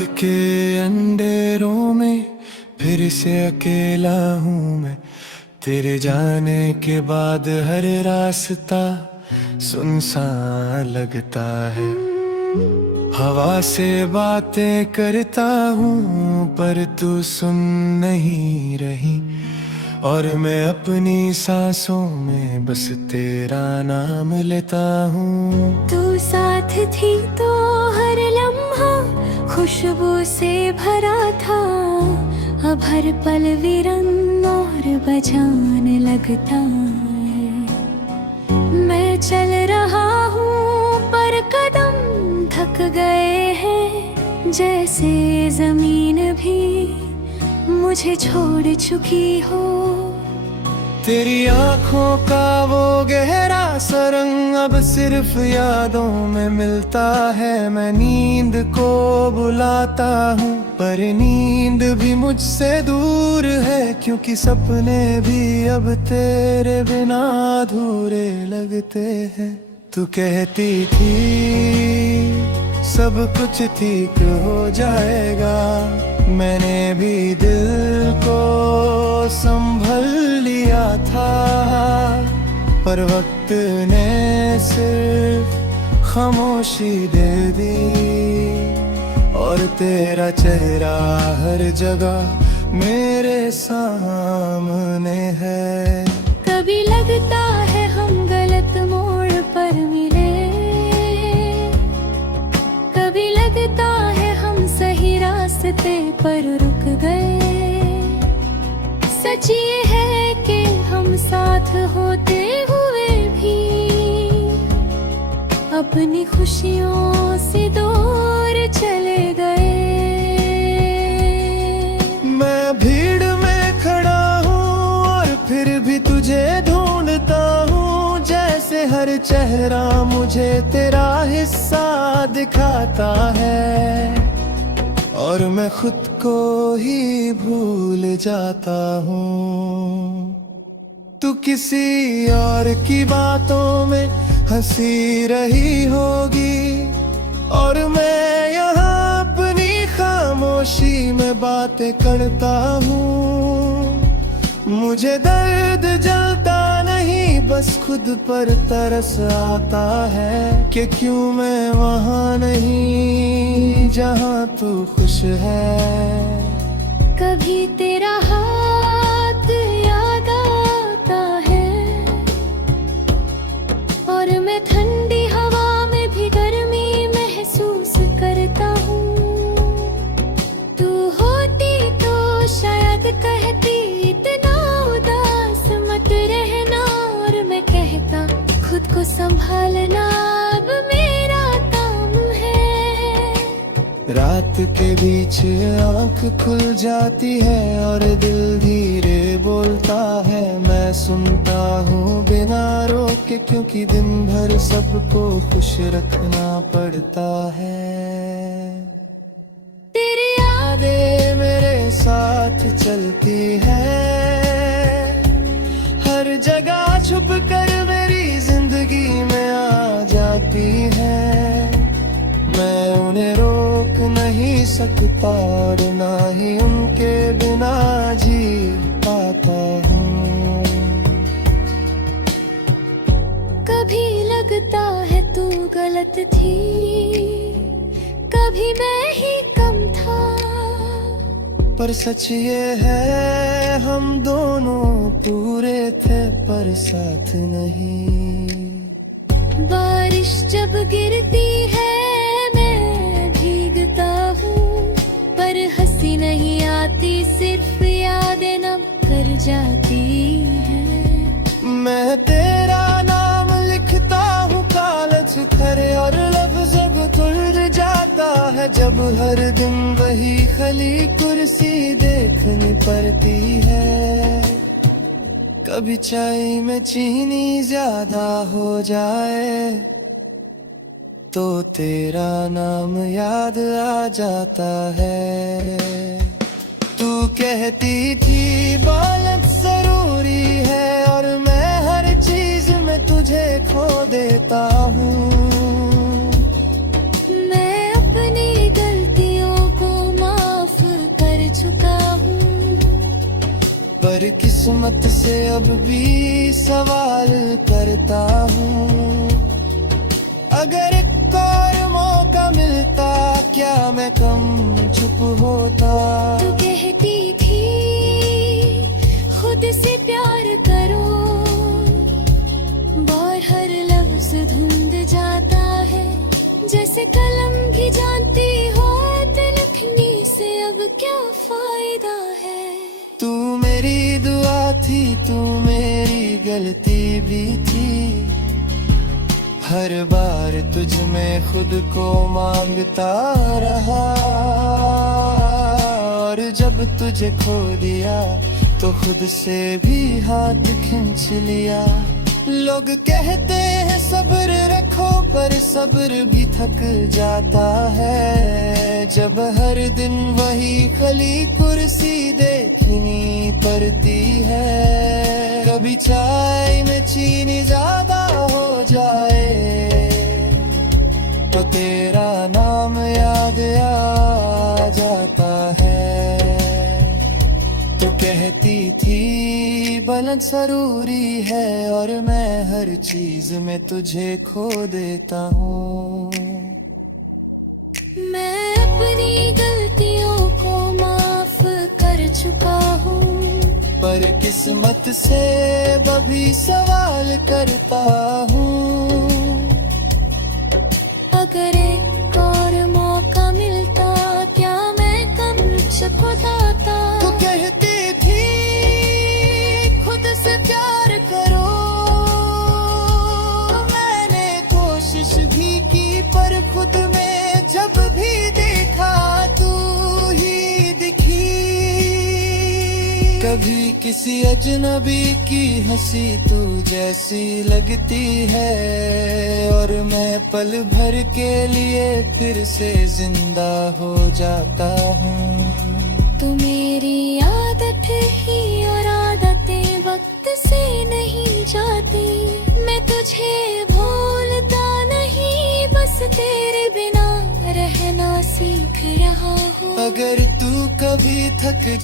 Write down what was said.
के अंधेरों में फिर से अकेला हूँ मैं। तेरे जाने के बाद हर रास्ता सुनसान लगता है। हवा से बातें करता हूँ पर तू सुन नहीं रही, और मैं अपनी सांसों में बस तेरा नाम लेता हूँ। तू साथ थी तो हर लम्हा खुशबू से भरा था, अब हर पल वीरन और बजान लगता है। मैं चल रहा हूँ पर कदम थक गए हैं, जैसे जमीन भी मुझे छोड़ चुकी हो। तेरी आँखों का वो गहरा सरंग अब सिर्फ यादों में मिलता है। मैं नींद को बुलाता हूँ पर नींद भी मुझसे दूर है, क्योंकि सपने भी अब तेरे बिना अधूरे लगते हैं। तू कहती थी सब कुछ ठीक हो जाएगा, मैंने भी दिल को संभल लिया था, पर वक्त ने सिर्फ खामोशी दे दी, और तेरा चेहरा हर जगह मेरे सामने है। कभी लगता है हम गलत मोड़ पर मिले, कभी लगता है हम सही रास्ते पर रुक गए। सच ये है कि हम साथ होते हुए भी अपनी खुशियों से दूर चले गए। मैं भीड़ में खड़ा हूँ और फिर भी तुझे ढूंढता हूँ, जैसे हर चेहरा मुझे तेरा हिस्सा दिखाता है, और मैं खुद को ही भूल जाता हूँ। तू किसी और की बातों में हंसी रही होगी, और मैं यहाँ अपनी खामोशी में बातें करता हूँ। मुझे दर्द जलता नहीं, बस खुद पर तरस आता है कि क्यों मैं वहाँ नहीं जहाँ तू खुश है। कभी तेरा हाथ याद आता है, और मैं ठंडी हवा में भी गर्मी महसूस करता हूँ। तू होती तो शायद कहती इतना उदास मत रहना, और मैं कहता खुद को संभालना अब मेरा काम है। रात के बीच आँख खुल जाती है और दिल धीरे बोलता है। मैं सुनता हूँ बिना रोके, क्योंकि दिन भर सबको खुश रखना पड़ता है। तेरी यादें मेरे साथ चलती है, हर जगह छुप कर मेरी जिंदगी में आ जाती है। मैं उन्हें रोक नहीं सकता और ना ही उनके बिना जी पाता हूँ। कभी लगता है तू गलत थी, कभी मैं ही कम था, पर सच ये है हम दोनों पूरे थे पर साथ नहीं। बारिश जब गिरती है मैं भीगता हूँ, पर हंसी नहीं आती, सिर्फ यादें नम कर जाती है। मैं तेरा नाम लिखता हूँ कागज पर, और लफ्ज़ अब खुल जाता है जब हर दिन वही खली कुर्सी देखनी पड़ती है। कभी चाय में चीनी ज्यादा हो जाए तो तेरा नाम याद आ जाता है। तू कहती थी बैलेंस जरूरी है, और मैं हर चीज में तुझे खो देता हूँ। मैं अपनी गलतियों को चुका हूँ। पर किस्मत से अब भी सवाल करता हूँ, अगर एक और मौका मिलता क्या मैं कम चुप होता। तू कहती थी खुद से प्यार करो, और हर लफ्ज धुंध जाता है, जैसे कलम भी जानती हो लिखने से अब क्या फायदा है। तू मेरी दुआ थी, तू मेरी गलती भी थी, हर बार तुझ में खुद को मांगता रहा, और जब तुझे खो दिया तो खुद से भी हाथ खींच लिया। लोग कहते हैं सब्र रखो, पर सब्र भी थक जाता है, जब हर दिन वही खली कुर्सी देखनी पड़ती है। कभी चाय में चीनी ज्यादा हो जाए तो तेरा नाम याद आ जाता है। तू कहती थी बलन जरूरी है, और मैं हर चीज में तुझे खो देता हूँ। मैं अपनी गलतियों को माफ कर चुका हूँ, पर किस्मत से भी सवाल करता हूँ, अगर एक और मौका मिलता क्या मैं कम चुप होता। तू कहती थी खुद से प्यार करो, मैंने कोशिश भी की, पर खुद में जब भी देखा तू ही दिखी। कभी किसी अजनबी की हंसी तू जैसी लगती है, और मैं पल भर के लिए फिर से जिंदा हो जाता हूँ। तू मेरी आदत ही, और आदतें वक्त से नहीं जाती, मैं तुझे भूलता नहीं, बस तेरे बिना रहना सीख रहा हूँ। अगर तू कभी थक